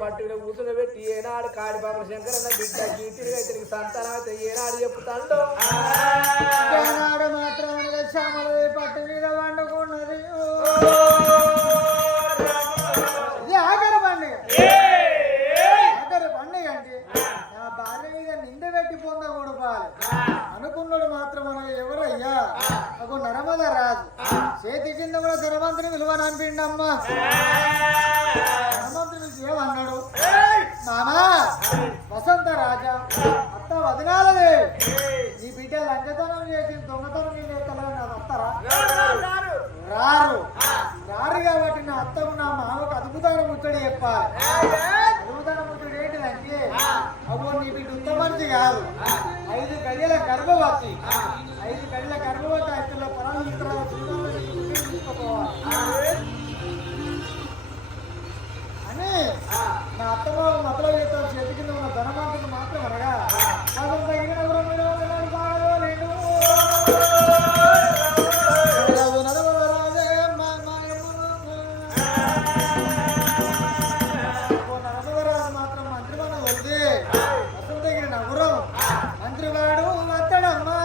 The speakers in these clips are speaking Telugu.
పట్టుకుని కూర్చోబెట్టి ఏనాడు కాడి పాపల శంకరన్న బిడ్డ కీర్తిగా ఇతనికి సంతానం అయితే ఏనాడు చెప్తాడు ఏనాడు మాత్రం శ్యామల పట్టు మీద వండుకున్నది ఆఖరి పండుగ ఆఖరి పండుగ అంటే నా భార్య మీద నింద పెట్టి పొందకూడపాలి అనుకున్నాడు మాత్రం మనకు ఎవరయ్యా ఒక నరమద రాజు చేతి కింద కూడా ధనవంతుని విలువని అనిపిండమ్మా ధనవంతుని పిలిచి ఏమన్నాడు నానా వసంత రాజా అత్త వదినాలదే ఈ బిడ్డ లంచతనం చేసి దొంగతనం చేస్తారని నాకు వస్తారా రారు రారు కాబట్టి నా అత్తము నా మామకు అద్భుతమైన ముచ్చడి చెప్పాలి అద్భుతమైన ముచ్చడి ఏంటిదంటే అబ్బో నీ బిడ్డ ఉత్తమంచి కాదు 5 గడియల గర్భవతి 5 గడియల గర్భవతి 5 పొలాలు తీసుకోపోవాలి అని నా అత్తమ్మ మతలో చేస్తారు చేతి కింద ఉన్న ధనవంతులు మాత్రం అనగా నాకు తగిన మాత్రం మంత్రివాడు వద్దే అసలు తగిన నగరం మంత్రివాడు వత్తడమ్మా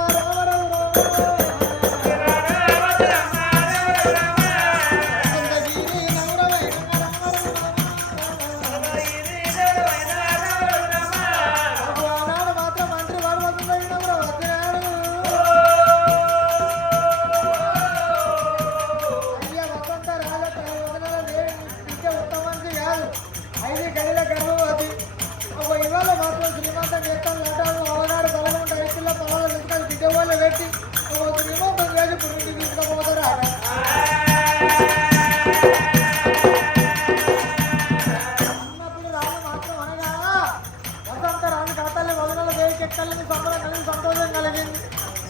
సంతోషం కలిగింది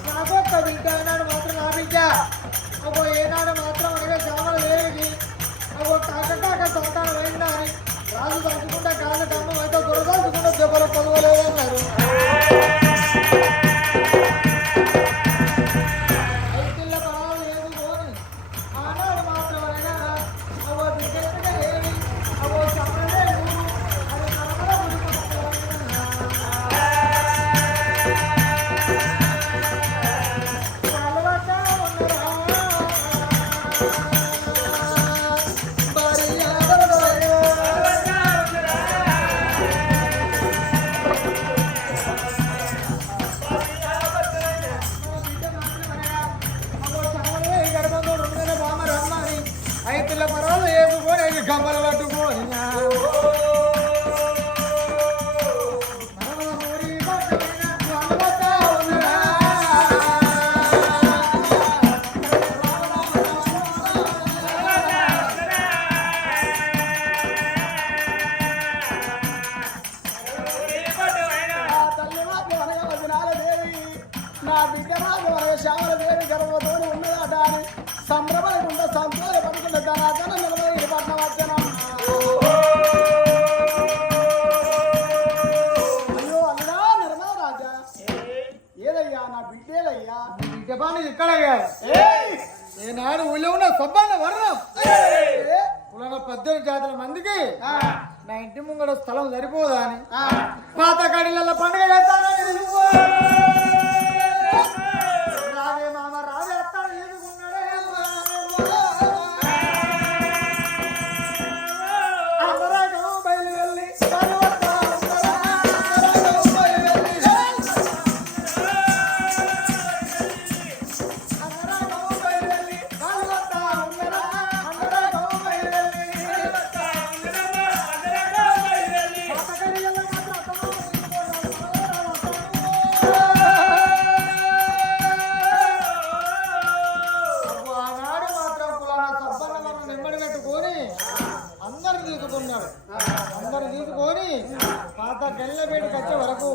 నాకు ఒక్క బిడ్డ ఏనాడు మాత్రం నా బిడ్డ అబ్బో ఏనాడు మాత్రం అనగా శ్యామల దేవికి అబ్బో కాక సంతానం అయిందా అని రాజు తలుచుకుంటే కాదు కమ్మం అయితే దొరకలుచుకుంటే దెబ్బలు పొదవలేదన్నారు ఐదుల పరాలు ఏదుకోని ఆనాడు మాత్రం అనగా అబ్బో బిడ్డ ఏమి అబ్బో శ్యామలే ఐదుల పరాలు ఏదుకోని గమ్మలు పట్టుకోని నా బిడ్డ నాకు శ్యామల దేవి గర్భంతో ఉన్నదట అని సంభ్రమకుండా సంతోషపడుకుంటే ధనాధన నిలబడి పట్నం వచ్చనం అయ్యో అన్నా నిర్మల రాజా ఏదయ్యా నా బిడ్డేలయ్యా బిడ్డ పాని ఇక్కడయ్యా ఏనాడు ఊళ్ళో ఉన్న సబ్బాన్న వర్ణం పులన 18 జాతుల మందికి నా ఇంటి ముంగడ స్థలం సరిపోదా అని పాత కడిల పండుగ చేస్తానని రావే మామ రావే అత్తాను ఎదుగున్నాడే అందరూ బయలు వెళ్ళి అందరు తీసుకొని పాత గెల్లబేడికి వచ్చే వరకు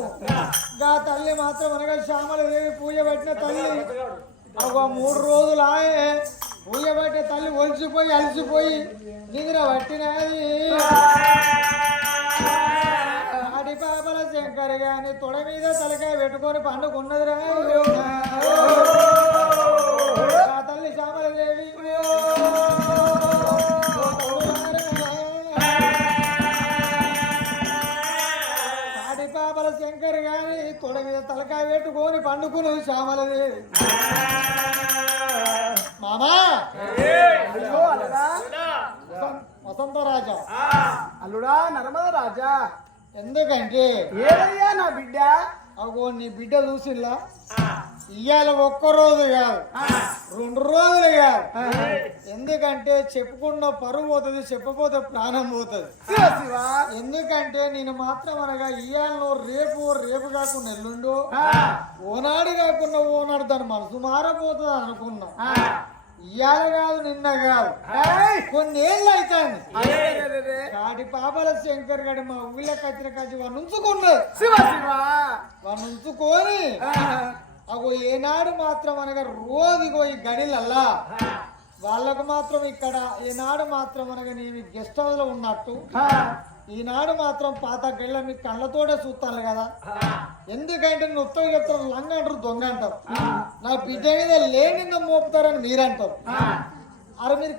గా తల్లి మాత్రం అనగా శ్యామల దేవి పూజ పెట్టిన తల్లి ఒక 3 రోజులు ఆయే పూజ పెట్టే తల్లి ఒలిసిపోయి అలసిపోయి నిద్ర పట్టినది అడి పాపల శంకర్ గాని తొడ మీద తలకాయ పెట్టుకొని పండుకున్నది రా తల్లి శ్యామల దేవి తొడ మీద తలకాయ పెట్టుకొని పండుకున్నది శ్యామలది. మామా అయ్యో అల్లుడా వసంత రాజా అల్లుడా నర్మద రాజా ఎందుకంటే ఏదయ్యా నా బిడ్డ అగో నీ బిడ్డ చూసిల్లా ఇవాళ ఒక్కరోజు కాదు 2 రోజులు కాదు. ఎందుకంటే చెప్పుకున్న పరువు పోతుంది, చెప్పపోతే ప్రాణం పోతుంది. ఎందుకంటే నేను మాత్రం అనగా ఇవాళ రేపు కాకుండా ఎల్లుండో ఓనాడు కాకుండా ఓనాడు దాని మనసు మారపోతుంది అనుకున్నా. ఇవాళ కాదు నిన్న కాదు కొన్ని ఏళ్ళు అవుతాను. కాటి పాపల శంకర్ గడి మా ఊళ్ళకి వచ్చిన కాచి వాడిని ఉంచుకున్నది. వాడిని ఉంచుకొని అగో ఏనాడు మాత్రం అనగా రోజుగో ఈ గడిలల్లా వాళ్ళకు మాత్రం ఇక్కడ ఏనాడు మాత్రం అనగా నేను గెస్ట్ హౌస్ లో ఉన్నట్టు ఈనాడు మాత్రం పాత గళ్ళ మీ కళ్ళతోటే చూస్తాను కదా. ఎందుకంటే నొప్పి చెప్తాను లంగ అంటారు, దొంగ అంటారు. నా బిడ్డ మీద లేని మోపుతారని మీరంటారు. అరే మీరు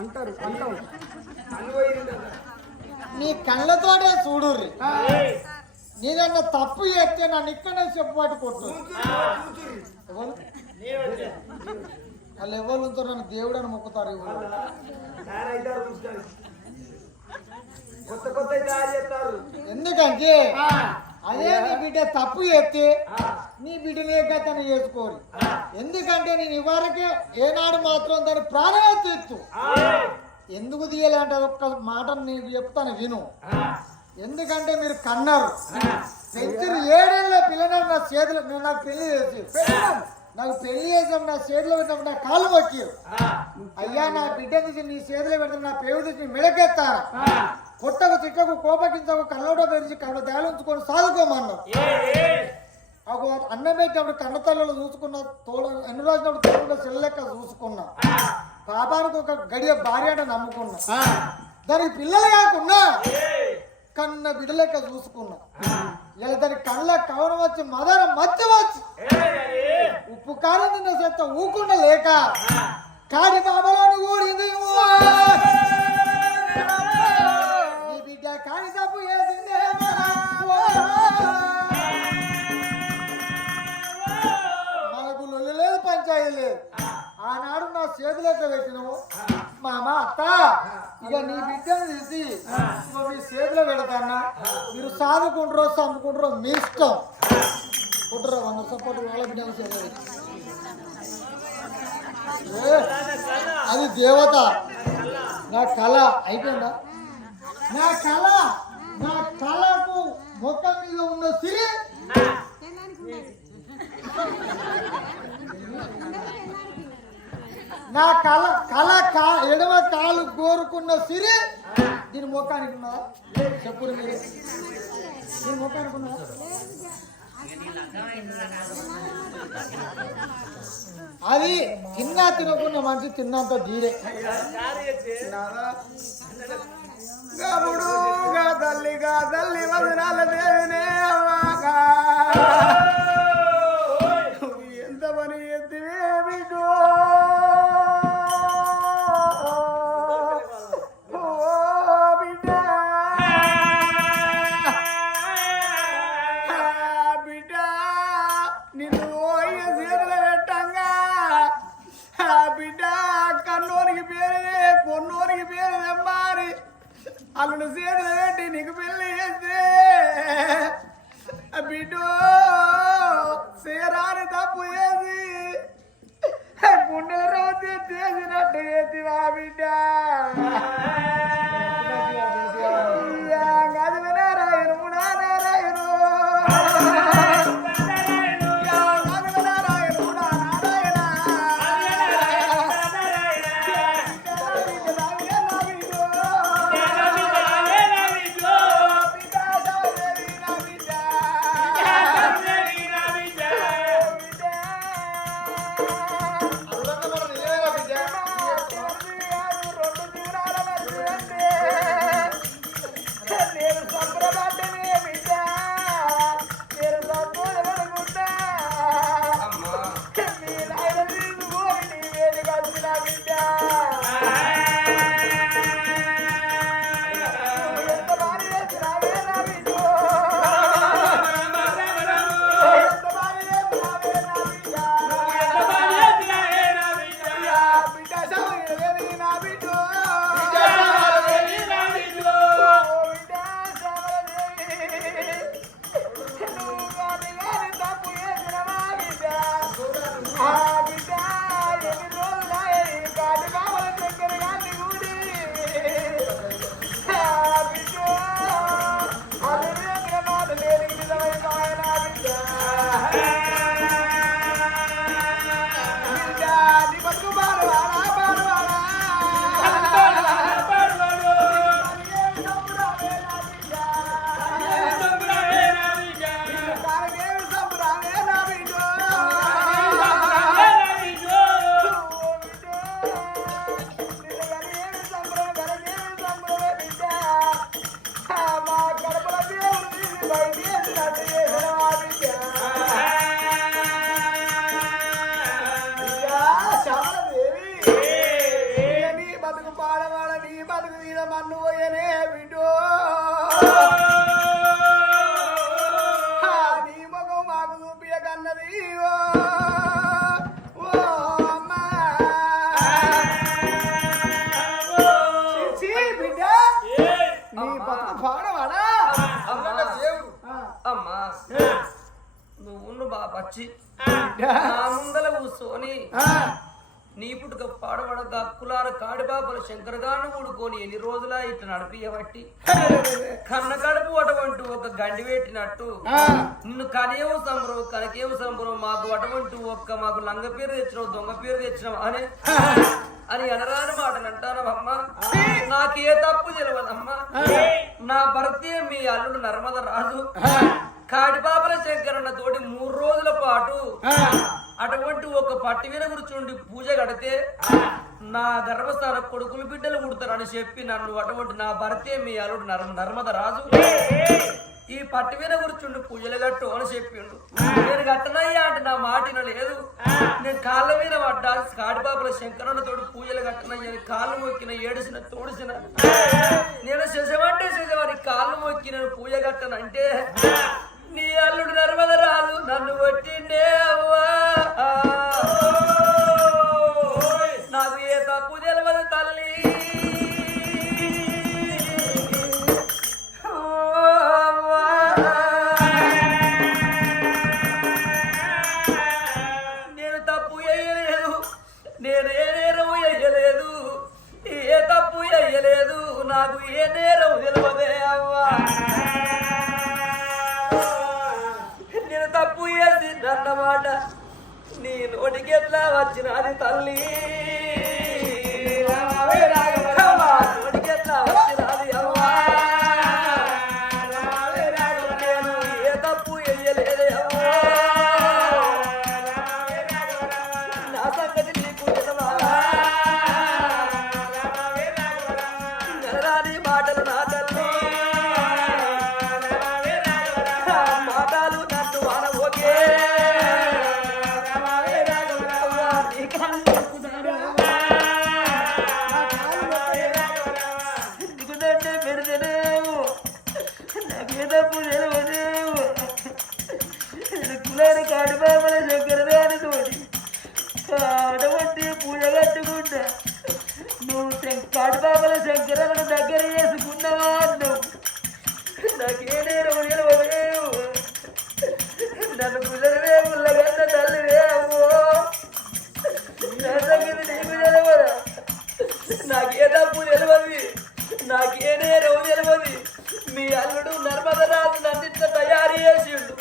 అంటారు నీ కళ్ళతోటే చూడుర్రి. నీదన్నా తప్పు చేస్తే నన్ను ఇక్కడనే చెప్పుబాటు కొట్టు. వాళ్ళు ఎవరు ఉంటారు నన్ను దేవుడు అని మొక్కుతారు. ఎందుకంటే అదే నీ బిడ్డ తప్పు చేస్తే నీ బిడ్డనే తను చేసుకోరు. ఎందుకంటే నేను ఇవరకే ఏనాడు మాత్రం దాని ప్రాణమే తీర్చు. ఎందుకు తీయాలంటే ఒక్క మాట నీకు చెప్తాను విను. ఎందుకంటే మీరు కన్నారు పెంచిన 7 ఏళ్ళ పిల్లలు నా చేతులు నాకు పెళ్లి చేసి నా చేతిలో పెట్టినప్పుడు నా కాలు మొక్కారు. అయ్యా నా బిడ్డ నుంచి నీ చేతిలో పెడితే నా పేరు తెచ్చి మెడకెత్తారా, పుట్టకు తిట్టకు కోపగించకు కళ్ళోటో తెరిచి కళ్ళ దాలుంచుకొని సాదుకోమన్నావు. అప్పుడు అన్నం పెట్టినప్పుడు కన్న తల్లలో చూసుకున్నా, ఎన్ని రోజులప్పుడు తల్లిలో సెల్లెక్క చూసుకున్నా, పాపానికి ఒక గడియ భార్య అంటే నమ్ముకున్నా, దానికి పిల్లలు కాకుండా కన్న బిడ్డలెక్క చూసుకున్నా. ఇలా దాని కళ్ళ కవనం వచ్చి మదన మధ్య వచ్చి ఉప్పు కారం తిన్న చేత ఊకుండా లేక కాడి బాబలోని ఊడింది. నీ బిడ్డ కాడి తప్పు వేసిందే మనకు లొల్లి లేదు, పంచాయతీ లేదు. ఆనాడు నా చేతులెక్క పెట్టినావు మామ అత్త, ఇక నీ బిడ్డను తీసి మీ చేతిలో పెడతానా, మీరు సాదుకుంటారో చంపుకుంటారో మీ ఇష్టం. కుట్రో 100 సపోర్ట్ వాళ్ళ బిడ్డ అది దేవత. నా కళ అయిపోయిందా? నా కళకు ముఖం మీద ఉన్న సిరి నా కళ ఎడమ కాలు కోరుకున్న సిరి దీని ముఖానికి ఉన్నదా? చెప్పురు మీరు, దీని ముఖానికి ఉన్నదా? అది తిన్నా తినకుండా మంచి తిన్నంత తీరే. తల్లి వదనాల దేవినే అవ్వాగా ఎంత పని ఎత్తివే బిడ్డో. అల్లుడు చేతులు పెట్టి నీకు పెళ్లి చేస్తే బిడ్డో సేరాని తప్పు చేసి గుండెల రోజు చేసినట్టు చేతివా బిడ్డ. గదివి నారాయణ నారాయణ నీ బతుకు పాడవాడా అమ్మ దేవుడు అమ్మా నువ్వు బాగా పచ్చి నా ముందల కూర్చొని నీ పుట్టుక పాడబడ గక్కులార కాడిబాపల శంకరగాను కూడుకొని ఎన్ని రోజులా ఇట్లా నడిపియబట్టి కన్న కడుపు అటువంటి ఒక గండి పెట్టినట్టు నిన్ను కనేం సంబరం కనకేం సంబరం మాకు అటువంటి ఒక్క మాకు లంగ పేరు తెచ్చినావు దొంగ పేరు తెచ్చినావు అని అనరాని మాటలు అంటానమ్మా నాకే తప్పు తెలియదమ్మా నా భర్తే మీ అల్లుడు నర్మద రాజు కాడిబాపల శంకరన్న తోటి 3 రోజుల పాటు అటువంటి ఒక పట్టి మీద కూర్చుండి పూజ కడితే నా గర్భస్థాన కొడుకులు బిడ్డలు పుడతారని చెప్పి నన్ను అటువంటి నా భర్తే మీ అల్లుడు నర్మద రాజు ఈ పట్టి మీద కూర్చుండి పూజలు కట్టు అని చెప్పిండు నేను కట్టనయ్యా అంటే నా మాటిన లేదు నేను కాళ్ళ మీద పడ్డా కాడిబాపల శంకరన్న తోటి పూజలు కట్టనయ్యా అని కాళ్ళు మొక్కిన ఏడిసిన తోడిసిన నేను శశమంటే శశవారి కాళ్ళు మొక్కి నేను పూజ కట్టనంటే నీ అల్లుడు నర్మద రాజు నన్ను కొట్టిండే అవ్వా నాకు ఏ తప్పు తెలియదు తల్లి నేను తప్పు వేయలేదు నేను ఏ నేరం వేయలేదు ఏ తప్పు వేయలేదు నాకు ఏ నేరం తెలియదే అవ్వా నేను తప్పు చేసి అన్నమాట నీ నోటికి ఎట్లా వచ్చినది తల్లి నోటికి ఎట్లా వచ్చినది అవ్వా నేను ఏ తప్పు వేయలేదే అవ్వా నా సంగతి నీకు తెలవాలా నరరాని మాటలు నా తల్లి మాటలు నన్ను అనబోకే దిగుదంటే పెడతలేవు నాకేదప్పు తెలియదేవు కులారి కాడిబాబల శంకరదాని తోటి అటువంటి పూజ కట్టుకుంటా నువ్వు కాడిబాబల శంకరను దగ్గర చేసుకున్నావా అన్నావు నాకేనే తెలియదేవు నన్ను కుదరవే ముళ్ళగన్న తల్లివే అవ్వో నా సంగతి నీకు తెలియదా నాకే తప్పు తెలియదు నాకే నేరం తెలియదు మీ అల్లుడు నర్మదరాజు నన్ను ఇట్లా తయారు చేసిండు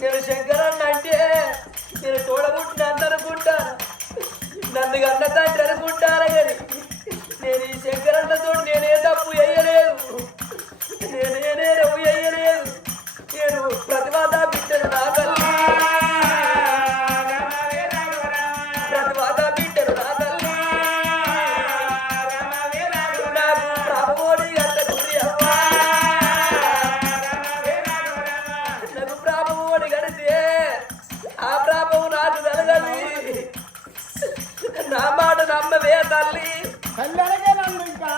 నేను శంకరన్న అంటే నేను తోడబుట్టిన అందనుకుంటాను నన్ను కన్న తండ్రి అనుకుంటాను కానీ నేను ఈ శంకరన్నతో నేనే తప్పు వేయలేదు నేనే నేరం వేయలేదు నేను ప్రతివాద బిడ్డను నా తల్లి ప్రతివాద బిడ్డను నా తల్లి నాకు ప్రాభమోడి అంత గురి అవ్వా నాకు ప్రాభమోడి కడితే ఆ ప్రాభము నాకు వెలగలి నా మాట నమ్మవే తల్లి కళ్యాణకే నన్ను ఇంకా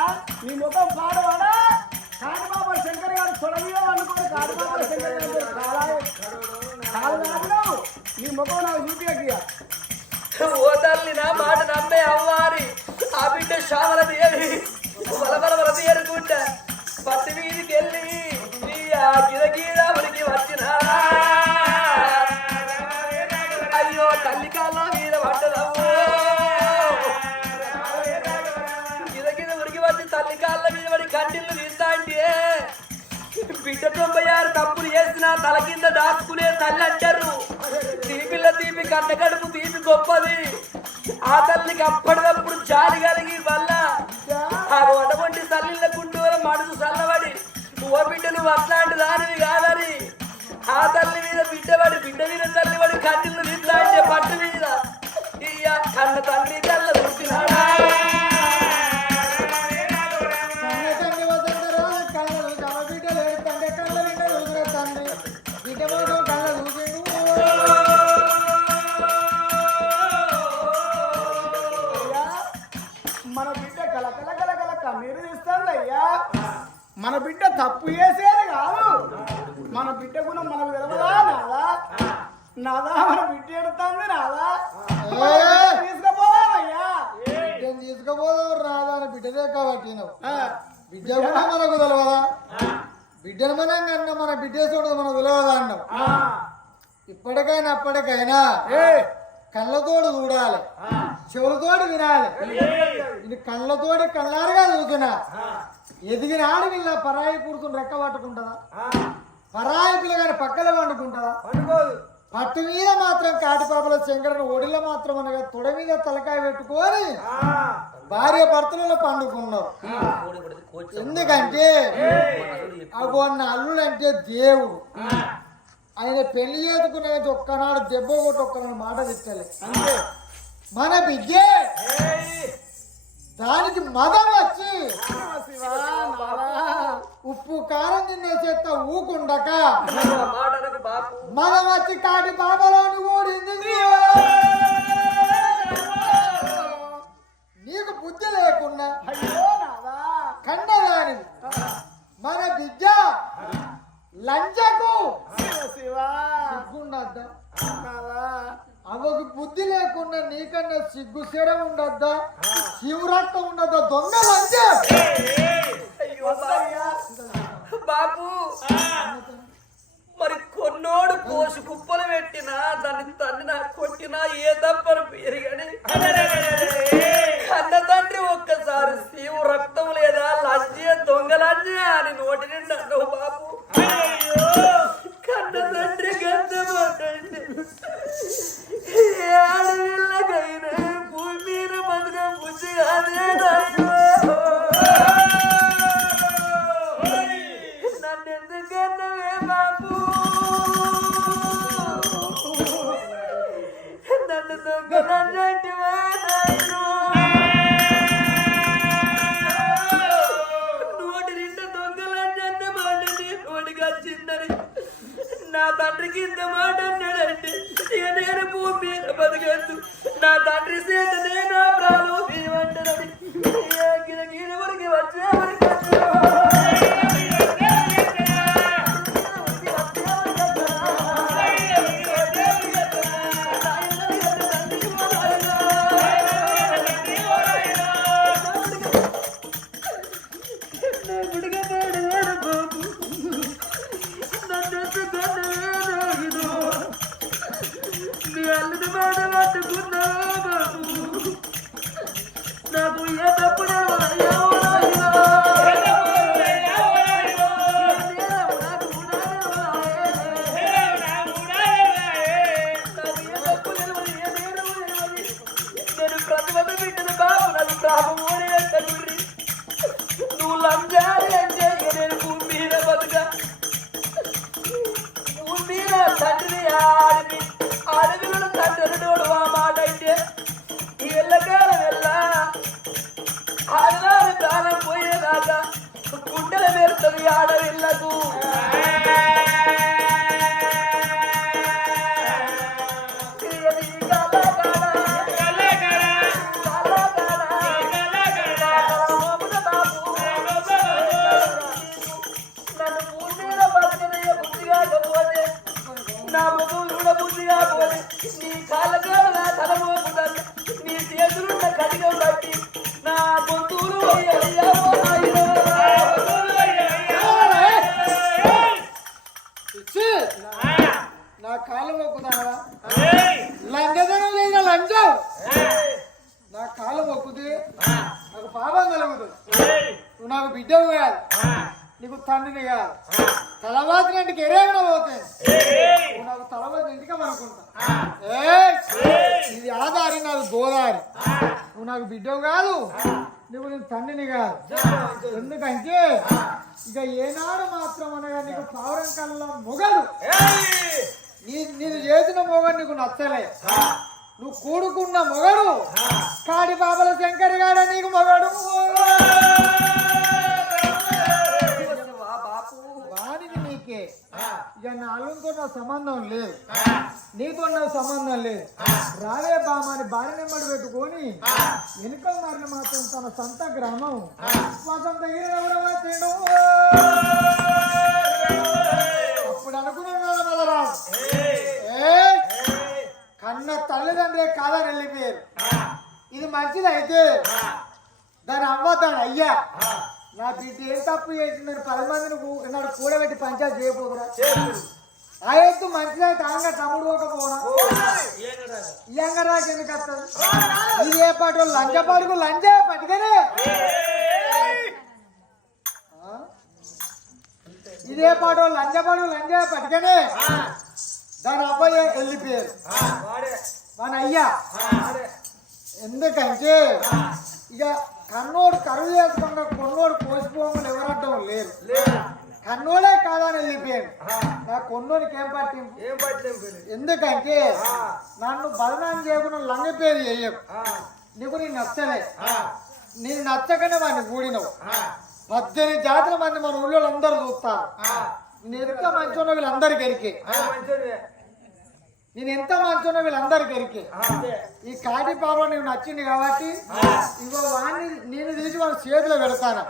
నీ ముఖం పాడవాడా కాడిబాబా శంకర్ గారు తొడమియో అనుకోని కాడిబాబా శంకర్ గారు కాదు నీ ముఖం నాకు చూపించక ఓ తల్లి నా మాట నమ్మే అవ్వారి ఆ బిడ్డ శ్యామల దేవి బలబల తీరుకుంటా పత్తి మీదికి వెళ్ళి ఆ గిరగీరాముడికి వచ్చినా అయ్యో తల్లి కాళ్ళ మీద పడ్డదవ్వో గిరగిర ఉరికి వచ్చి తల్లి కాళ్ళ మీద పడి కంటిళ్ళు తీస్తా అంటే బిడ్డ 96 తప్పులు చేసిన తల కింద దాచుకునే తల్లి అంటారు తీపిల్ల తీపి కన్న కడుపు తీపి గొప్పది ఆ తల్లికి అప్పటికప్పుడు జాలి కలిగి వల్ల ఆ అటువంటి తల్లిళ్ళ కుంటూర మనసు చల్లబడి ఓ బిడ్డ నువ్వు అట్లాంటి దానివి కాదని ఆ తల్లి మీద బిడ్డ మీద తల్లి పడి కన్నీళ్ళు తీస్తా అంటే పట్టు మీద ఇయ్య కన్న తండ్రి కళ్ళ చూసినాడా మన బిడ్డ కలకల కన్నీరు తీస్తుంది అయ్యా మన బిడ్డ తప్పు చేసేది కాదు మన బిడ్డ కూడా మనకు తెలవదా నాదా మన బిడ్డ ఎడుతుంది నాదా తీసుకుపోదామయ్యా తీసుకుపోదాం రాదా అని బిడ్డదే కాబట్టి బిడ్డ కూడా మనకు తెలియదా? బిడ్డను మనం కన్నా మన బిడ్డ చూడదు మనకు తెలియదా అన్నాం. ఇప్పటికైనా అప్పటికైనా కళ్ళతోడు చూడాలి, చెవులతోడు వినాలి. ఇది కళ్ళతోటి కళ్ళారుగా చూస్తున్నా. ఎదిగిన ఆడపిల్ల పరాయి కూర్చుని రెక్క పట్టుకుంటుందా? పరాయి పిల్ల కానీ పక్కన వండుకుంటుందా? పట్టు మీద మాత్రం కాటిపాపల శంకరను ఒడిలో మాత్రం అనగా తొడ మీద తలకాయ పెట్టుకొని భార్య భర్తలలో పండుకున్నారు. ఎందుకంటే అన్న అల్లుడు అంటే దేవుడు. ఆయన పెళ్లి చేసుకునేది ఒక్కనాడు దెబ్బ కొట్టి ఒక్కనాడు మాట తెచ్చలే. మన బిడ్డే దానికి మదం వచ్చి ఉప్పు కారం తినే చేత ఊకుండక మదం వచ్చి కాటి పాపలోని ఊడింది. నీకు బుద్ధి లేకుండా కన్నదాని మన బిడ్డ లంచకు సిగ్గుండద్దా? అవకు బుద్ధి లేకుండా నీకన్నా సిగ్గు శరం ఉండద్దా? శివరక్తం ఉండద్దా? దొంగ లంచ బాబు మరి కొన్నోడు కోసి కుప్పలు పెట్టినా దాన్ని తన్నినా కొట్టినా ఏ తప్పని పేరు కానీ కన్న తండ్రి ఒక్కసారి శివు రక్తం లేదా లంచే దొంగ లంచే అని నోటి నిండా నువ్వు బాబు. కన్న తండ్రి గంధమాటండి ఆడపిల్లకైనా భూమి మీద బతుకం బుద్ధి కాదే నన్ను ఎందుకన్నవే బాబు? నన్ను దొంగలంటివా నాయను? నోటి నిండా దొంగలంట మాట నోటికి వచ్చిందని నా తండ్రికి ఇంత మాట అన్నాడంటే ఇక నేను భూమి మీద బతకద్దు. నా తండ్రి చేతనే నా ప్రాణం ఏమంటారని గీడ వరకు వచ్చే వరకు నాకు ఏ తప్పు నేను ప్రతిభ బిడ్డను బాబు నాకు పాపం నువ్వు లంచాలి అంటే నేను భూమి మీద బతుక భూమి మీద తండ్రి ఆడపిల్లలు తండ్రి ఆ మాట అయితే ఈ వెళ్ళకాలం వెళ్ళా ఆడదాని ప్రాణం పోయేదాకా గుండెల మెరుతుంది ఆడవిళ్ళకు. నన్ను పూర్తిగా బతకనయ్య బుద్ధి కాకపోతే నా ముఖం చూడ బుద్ధి కాకపోతే నీ కాళ్ళ నా తల మోపుతాను నీ చేతులున్న కడిగం బట్టి నా గొంతులు నా కాళ్ళు మొక్కుతావా? లంచదనం లేదా లంచం నా కాళ్ళు మొక్కుతే నాకు పాపం కలుగుతుంది. నువ్వు నాకు బిడ్డవు కాదు, నీకు తండ్రిని కాదు. తలవాతి ఇంటికి ఎరేగన పోతాను, నువ్వు నాకు తలవాతి ఇంటికి అనుకుంటా. ఇది ఆధారి నాకు గోదారి. నువ్వు నాకు బిడ్డవు కాదు, నువ్వు నేను తండ్రిని కాదు. ఎందుకంటే ఇక ఏనాడు మాత్రం అనగా నీకు పావురం కళ్ళ మొగడు నేను చేసిన మొగడు నీకు నచ్చలే. నువ్వు కూడుకున్న మొగడు కాడి బాబల శంకర్ గాడ నీకు మొగడు. వానికి నీకే ఇక నా అల్లుతో నా సంబంధం లేదు, నీతో నా సంబంధం లేదు. రావే బామాని భార్య నెంబడి పెట్టుకొని వెనుక మారిన మాత్రం తన సొంత గ్రామం వసంత గిరినవరమో అప్పుడు అనుకున్నాను మదరాజు కన్న తల్లిదండ్రి కాదని వెళ్ళిపోయారు. ఇది మంచిది అయితే దాని అవ్వ దాని అయ్యా నా బిడ్డ ఏం తప్పు చేసిందని 10 మందిని నాడు కూడబెట్టి పంచాయతీ చేయబోదురా ఆ ఎత్తు మంచిగా తాంగా తమ్ముడు పోకపోవడం ఇయ్యంగరాకి ఎందుకు వస్తుంది ఇది ఏ పాటు లంచపాడుకు లంచే పట్టుకనే ఇదే పాటు లంచపాడు లంచే పట్టుకనే దాని అబ్బాయి వెళ్ళిపోయారు మన అయ్యా ఎందుకంటే ఇక కన్నోడు కరువు చేసుకున్న కొన్నోడు కోసిపోమని ఎవరడ్డం లేరు కన్నోడే కాదని వెళ్ళిపోయాడు నా కొన్నోడికి ఏం పట్టింపు ఎందుకంటే నన్ను బదనాన్ని చేయకుండా లంగ పేరు చెయ్యకు నీకు నేను నచ్చలే నేను నచ్చకనే వాడిని కూడినవు 18 జాతుల మంది మన ఊళ్ళో అందరూ చూస్తారు నేను ఎంత మంచిగా వీళ్ళందరికీ ఎరికే నేను ఎంత మంచిగా వీళ్ళందరికీ ఎరికే ఈ కాటి పాపం నీకు నచ్చింది కాబట్టి ఇంకో వాడిని నేను తీసి వాళ్ళ చేతిలో పెడతాను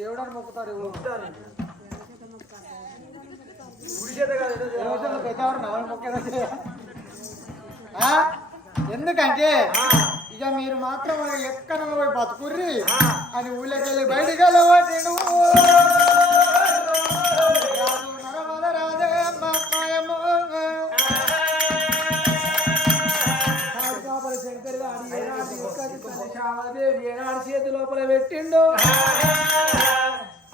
దేవుడు అని మొక్కుతారు పెద్దవారు మొక్కేదా ఎందుకంటే ఇక మీరు మాత్రం ఎక్కడ పోయి బతుకుర్రి అని ఊళ్ళకి వెళ్ళి బయటికి వెళ్ళవాడు ఏనాడు చేతి లోపల పెట్టిండు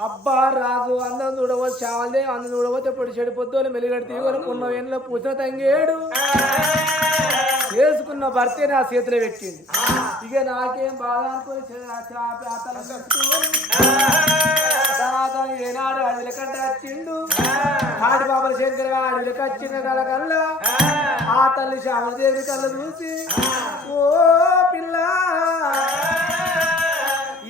అబ్బా రాజు అందం చూడవచ్చు చావలే అందం చూడవచ్చు పొడి చెడిపోద్దు అని మెలిగడి తీగొనుకున్న వేణులో పూసిన తంగేడు చేసుకున్న భర్తే నా చేతిలో పెట్టింది ఇక నాకేం బాధ అనుకుని తర్వాత ఏనాడు అడవిల కంట వచ్చిండు ఆడి బాబల శంకర్ అడవిలకి వచ్చిన కలకల్లా ఆ తల్లి శ్యామదేవి కళ్ళ చూసి ఓ పిల్ల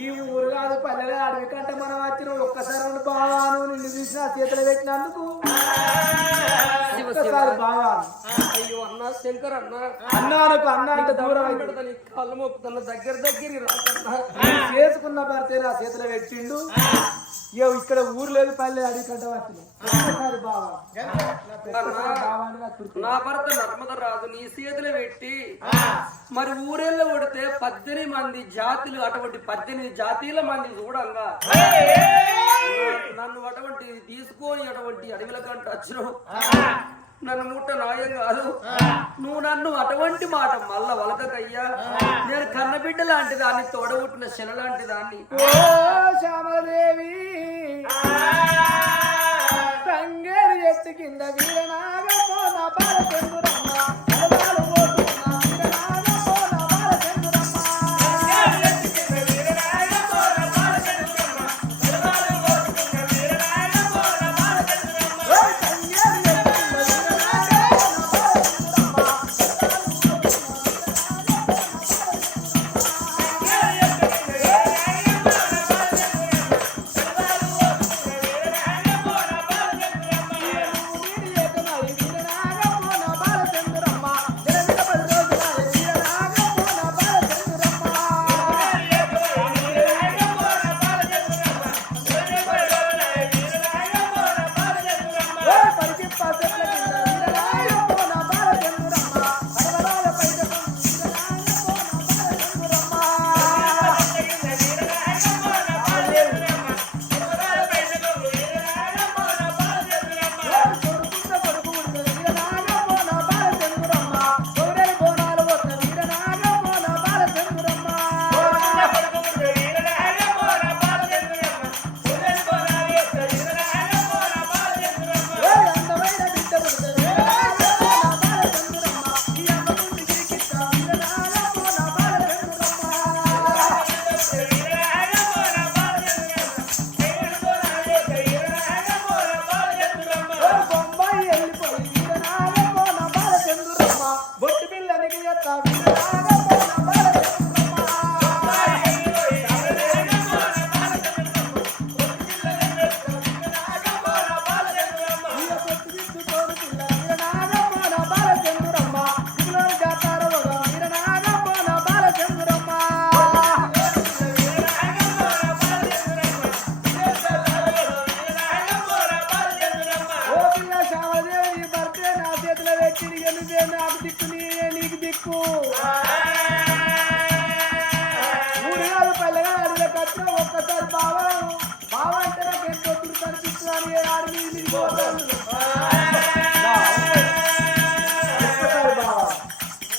ఈ ఊరు కాదు పల్లెలు అడవి కంటే మనం వచ్చిన ఒక్కసారి బాగాను నిన్ను చూసిన చేతులు పెట్టినందుకు ఒక్కసారి బాగా అయ్యో అన్నా శంకర్ అన్నా అన్నానికి అన్నానికి దూరం కళ్ళు మొక్కుతున్న దగ్గర చేసుకున్న భర్తే నా చేతిలో పెట్టిండు ఇక్కడ ఊరు లేదు పల్లె అడవి కంటే వచ్చిన ఒక్కసారి బాగా నా భర్త నర్మద రాజు నీ చేతులు పెట్టి మరి ఊరేళ్ళు కొడితే 18 మంది జాతులు అటువంటి 18 జాతీయుల మంది చూడంగా నన్ను అటువంటి తీసుకొని అటువంటి అడవిల కంట వచ్చినావు నన్ను ముట్ట నాయం కాదు నువ్వు నన్ను అటువంటి మాట మళ్ళా వలకయ్యా నేను కన్నబిడ్డ లాంటి దాన్ని తోడబుట్టిన శిల లాంటి దాన్ని శ్యామదేవి తంగేరు ఎత్తు కింద వీరనాగ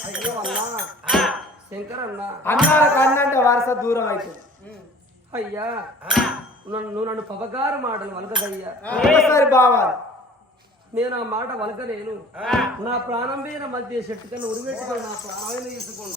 అయ్యో అన్నా శంకర్ అన్న అన్నారు కన్నంటే వరుస దూరం అవుతుంది. అయ్యా నువ్వు నన్ను పవగారు మాటలు వలకదయ్యా. ఒక్కసారి బావా నేను ఆ మాట వలకలేను. నా ప్రాణం మీద మధ్య చెట్టు కన్నా ఉరిపెట్టుకొని నా ప్రాణాలను తీసుకుంటా.